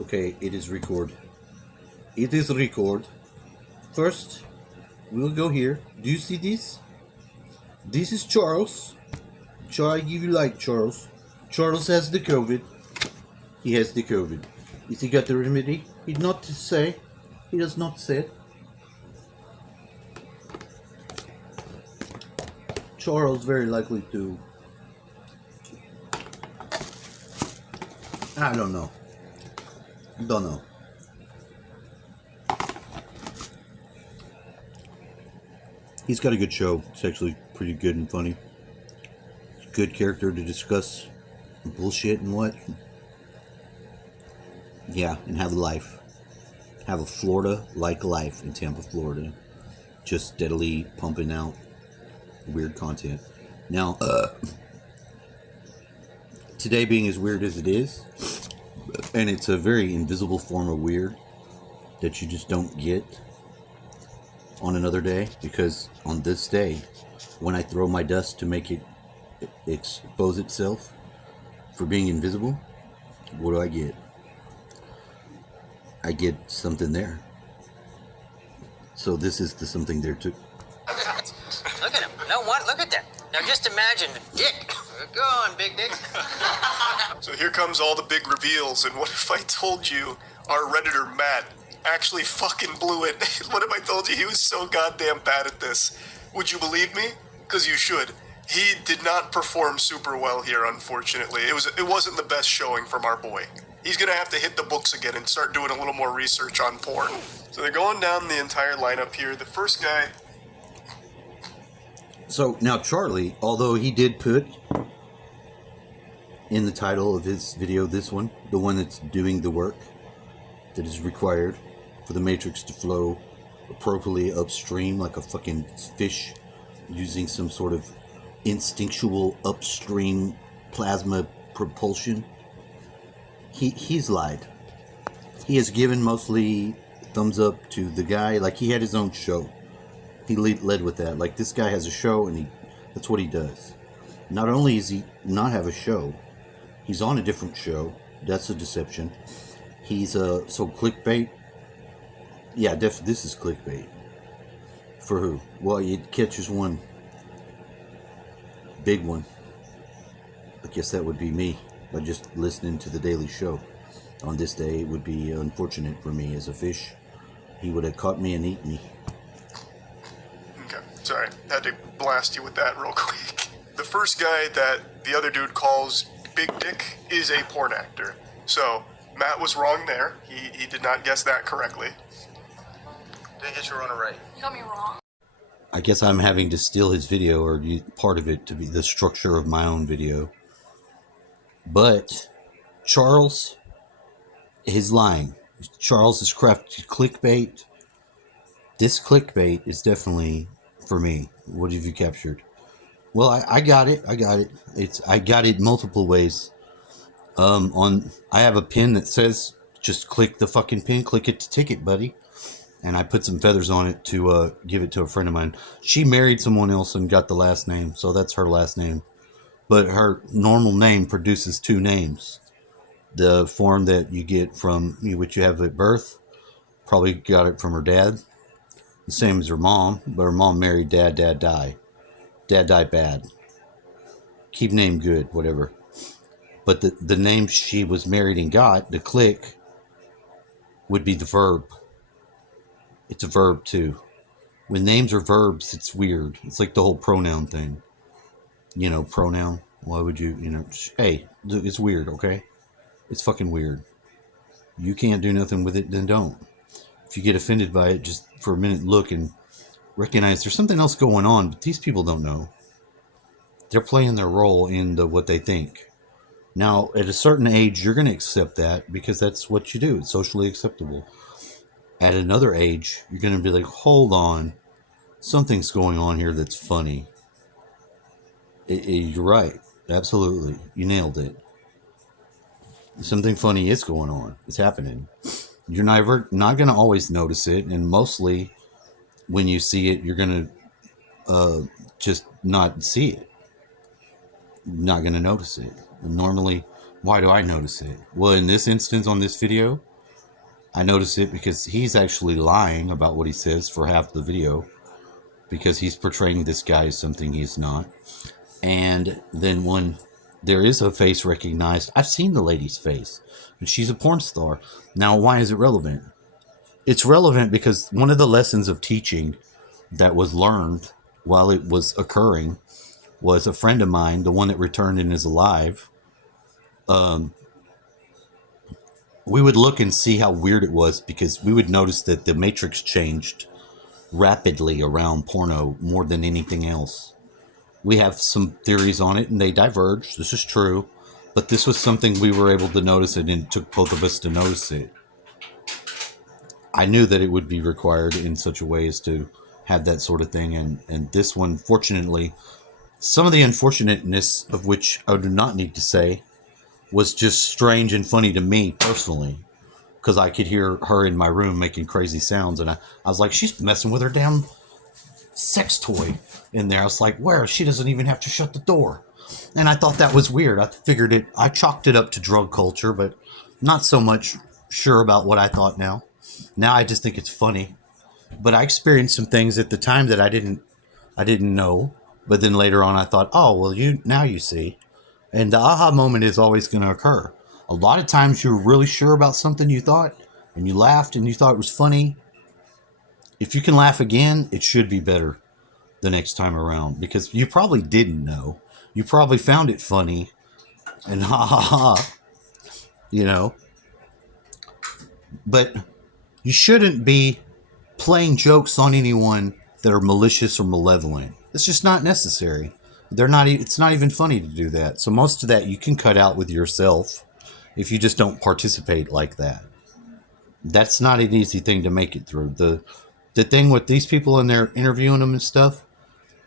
Okay, it is record. It is record. First, we'll go here. Do you see this? This is Charles. Shall I give you like Charles? Charles has the COVID. He has the COVID. Is he got the remedy? He not to say. He does not say it. Charles very likely to. I don't know. Don't know. He's got a good show. It's actually pretty good and funny. Good character to discuss bullshit and what. Yeah, and have a life. Have a Florida-like life in Tampa, Florida. Just steadily pumping out weird content. Now, today being as weird as it is, and it's a very invisible form of weird that you just don't get on another day, because on this day, when I throw my dust to make it expose itself for being invisible, what do I get? I get something there. So this is the something there too. Look at him. No, what? Look at that. Now just imagine the dick. Go on, big dick. So here comes all the big reveals, and what if I told you our Redditor Matt actually fucking blew it? What if I told you he was so goddamn bad at this? Would you believe me? Because you should. He did not perform super well here, unfortunately. It wasn't the best showing from our boy. He's gonna have to hit the books again and start doing a little more research on porn. So they're going down the entire lineup here. The first guy... So now Charlie, although he did put in the title of his video, this one, the one that's doing the work that is required for the matrix to flow appropriately upstream like a fucking fish using some sort of instinctual upstream plasma propulsion, he's lied. He has given mostly thumbs up to the guy. Like, he had his own show. He led with that. Like, this guy has a show, and that's what he does. Not only does he not have a show, he's on a different show. That's a deception. He's so clickbait. Yeah, this is clickbait. For who? Well, it catches one big one. I guess that would be me, by just listening to the Daily Show. On this day, it would be unfortunate for me as a fish. He would have caught me and eaten me. Okay, sorry, had to blast you with that real quick. The first guy that the other dude calls Big Dick is a porn actor. So, Matt was wrong there. He did not guess that correctly. Didn't get your runner right. You got me wrong. I guess I'm having to steal his video, or part of it, to be the structure of my own video. But Charles is lying. Charles is crafted clickbait. This clickbait is definitely for me. What have you captured? Well, I got it. I got it multiple ways. I have a pin that says, just click the fucking pin, click it to ticket, buddy. And I put some feathers on it to give it to a friend of mine. She married someone else and got the last name, so that's her last name. But her normal name produces two names. The form that you get from which you have at birth, probably got it from her dad. The same as her mom, but her mom married dad, dad died. Dad died bad. Keep name good, whatever. But the name she was married and got, the click, would be the verb. It's a verb too. When names are verbs, it's weird. It's like the whole pronoun thing. Pronoun. Why would you, hey, it's weird, okay? It's fucking weird. You can't do nothing with it, then don't. If you get offended by it, just for a minute look and recognize there's something else going on, but these people don't know. They're playing their role in what they think. Now, at a certain age, you're going to accept that because that's what you do. It's socially acceptable. At another age, you're going to be like, hold on, something's going on here that's funny. You're right. Absolutely. You nailed it. Something funny is going on. It's happening. You're not going to always notice it. And mostly when you see it, you're going to just not see it. Not going to notice it. And normally, why do I notice it? Well, in this instance on this video, I notice it because he's actually lying about what he says for half the video, because he's portraying this guy as something he's not. And then when there is a face recognized, I've seen the lady's face, and she's a porn star. Now, why is it relevant? It's relevant because one of the lessons of teaching that was learned while it was occurring was a friend of mine, the one that returned and is alive. We would look and see how weird it was, because we would notice that the matrix changed rapidly around porno more than anything else. We have some theories on it and they diverge. This is true. But this was something we were able to notice, and it took both of us to notice it. I knew that it would be required in such a way as to have that sort of thing. And this one, fortunately, some of the unfortunateness of which I do not need to say was just strange and funny to me personally, because I could hear her in my room making crazy sounds, and I was like, she's messing with her damn sex toy in there. I was like, where? She doesn't even have to shut the door. And I thought that was weird. I chalked it up to drug culture, but not so much sure about what I thought now. Now I just think it's funny. But I experienced some things at the time that I didn't know. But then later on I thought, oh, well, now you see. And the aha moment is always going to occur. A lot of times you're really sure about something you thought, and you laughed and you thought it was funny. If you can laugh again, it should be better the next time around, because you probably didn't know. You probably found it funny and ha ha ha, you know. But you shouldn't be playing jokes on anyone that are malicious or malevolent. It's just not necessary. It's not even funny to do that. So most of that you can cut out with yourself if you just don't participate like that. That's not an easy thing to make it through. The thing with these people, and they're interviewing them and stuff,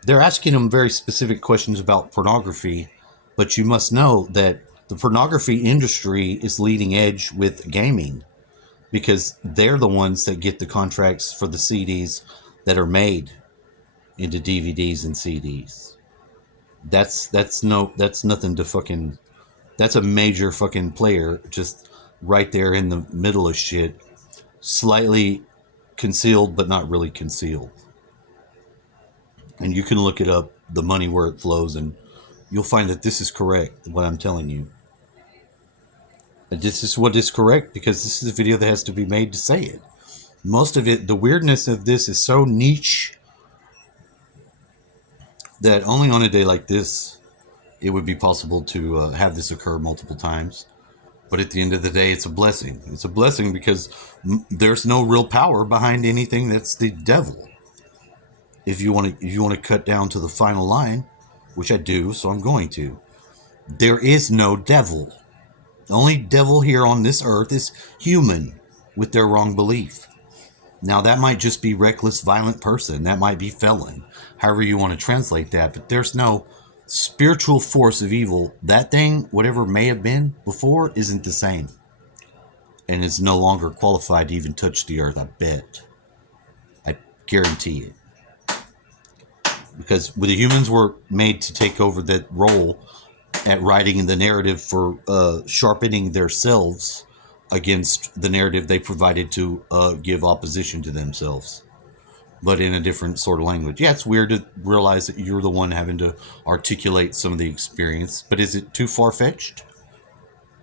they're asking them very specific questions about pornography, but you must know that the pornography industry is leading edge with gaming, because they're the ones that get the contracts for the CDs that are made into DVDs and CDs. That's nothing to fucking, that's a major fucking player just right there in the middle of shit, slightly concealed but not really concealed. And you can look it up, the money where it flows, and you'll find that this is correct, what I'm telling you. And this is what is correct, because this is a video that has to be made to say it. Most of it, the weirdness of this is so niche that only on a day like this it would be possible to have this occur multiple times. But at the end of the day, it's a blessing. It's a blessing because there's no real power behind anything that's the devil. If you want to cut down to the final line, which I do, so I'm going to. There is no devil. The only devil here on this earth is human with their wrong belief. Now, that might just be reckless, violent person. That might be felon. However you want to translate that. But there's no spiritual force of evil. That thing, whatever may have been before, isn't the same. And is no longer qualified to even touch the earth, I bet. I guarantee it. Because the humans were made to take over that role at writing the narrative for sharpening their selves against the narrative they provided to give opposition to themselves, but in a different sort of language. Yeah, it's weird to realize that you're the one having to articulate some of the experience, but is it too far-fetched?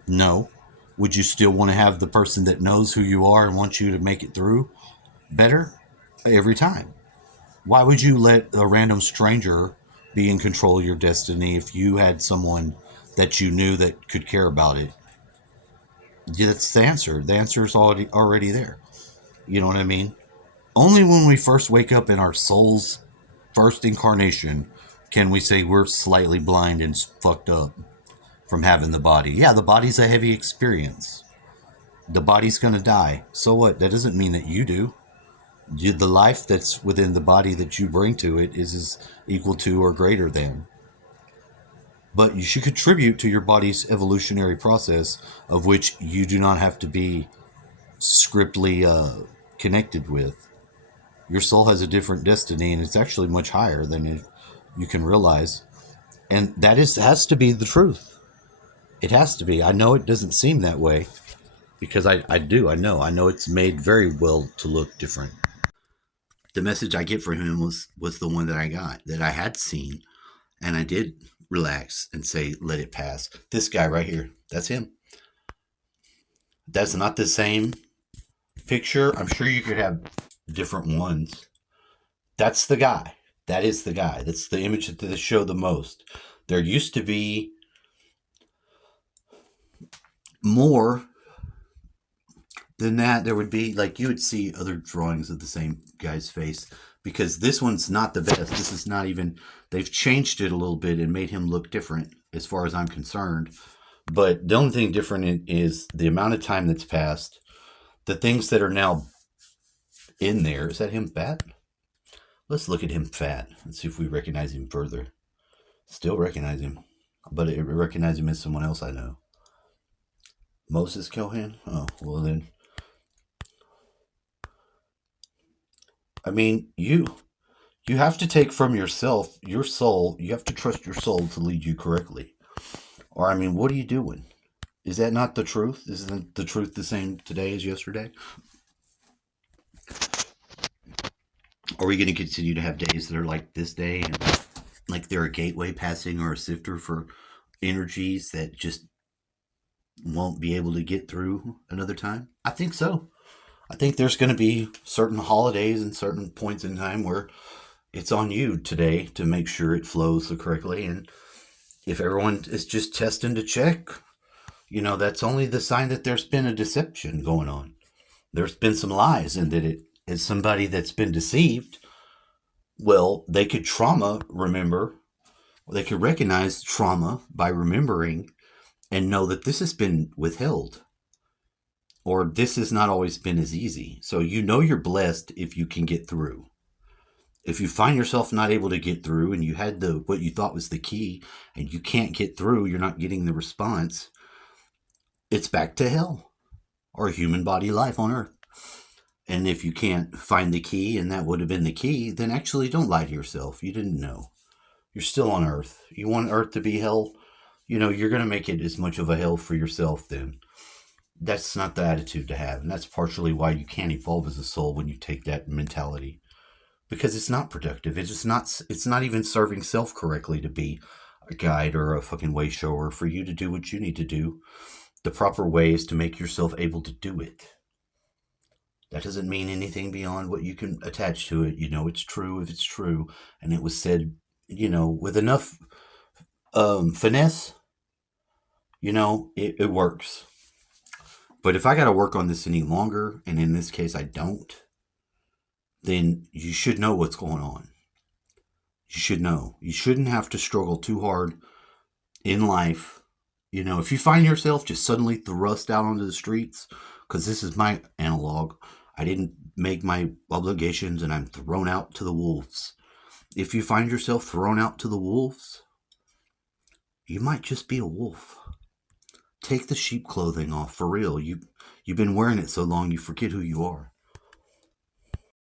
No. Would you still want to have the person that knows who you are and wants you to make it through better every time? Why would you let a random stranger be in control of your destiny if you had someone that you knew that could care about it? Yeah, that's the answer. The answer is already there. You know what I mean? Only when we first wake up in our soul's first incarnation can we say we're slightly blind and fucked up from having the body. Yeah, the body's a heavy experience. The body's going to die. So what? That doesn't mean that you do. The life that's within the body that you bring to it is equal to or greater than. But you should contribute to your body's evolutionary process, of which you do not have to be scriptly connected with. Your soul has a different destiny, and it's actually much higher than you can realize. And that has to be the truth. It has to be. I know it doesn't seem that way, because I know it's made very well to look different. The message I get from him was the one that I got, that I had seen, and I did relax and say, let it pass. This guy right here, that's him. That's not the same picture. I'm sure you could have different ones. That's the guy. That is the guy. That's the image that they show the most. There used to be more than that. There would be, like, you would see other drawings of the same guy's face, because this one's not the best. This is not even, they've changed it a little bit and made him look different as far as I'm concerned. But the only thing different is the amount of time that's passed, the things that are now in there. Is that him fat? Let's look at him fat and see if we recognize him further. Still recognize him, but I recognize him as someone else I know. Moses Cohan? Oh, well then. I mean, you have to take from yourself, your soul. You have to trust your soul to lead you correctly. Or, I mean, what are you doing? Is that not the truth? Isn't the truth the same today as yesterday? Are we going to continue to have days that are like this day, and like they're a gateway passing or a sifter for energies that just won't be able to get through another time? I think so. I think there's going to be certain holidays and certain points in time where it's on you today to make sure it flows correctly. And if everyone is just testing to check, that's only the sign that there's been a deception going on. There's been some lies, and that it is somebody that's been deceived. Well, they could they could recognize trauma by remembering and know that this has been withheld, or this has not always been as easy. So you're blessed if you can get through. If you find yourself not able to get through, and you had what you thought was the key, and you can't get through, you're not getting the response, it's back to hell, or human body life on earth. And if you can't find the key, and that would have been the key, then actually don't lie to yourself. You didn't know. You're still on earth. You want earth to be hell? You're going to make it as much of a hell for yourself then. That's not the attitude to have. And that's partially why you can't evolve as a soul when you take that mentality. Because it's not productive. It's not even serving self correctly to be a guide or a fucking way shower for you to do what you need to do. The proper way is to make yourself able to do it. That doesn't mean anything beyond what you can attach to it. It's true if it's true. And it was said, with enough finesse, it works. But if I got to work on this any longer, and in this case I don't, then you should know what's going on. You should know. You shouldn't have to struggle too hard in life. If you find yourself just suddenly thrust out onto the streets, because this is my analog, I didn't make my obligations and I'm thrown out to the wolves. If you find yourself thrown out to the wolves, you might just be a wolf. Take the sheep clothing off, for real. You've been wearing it so long you forget who you are.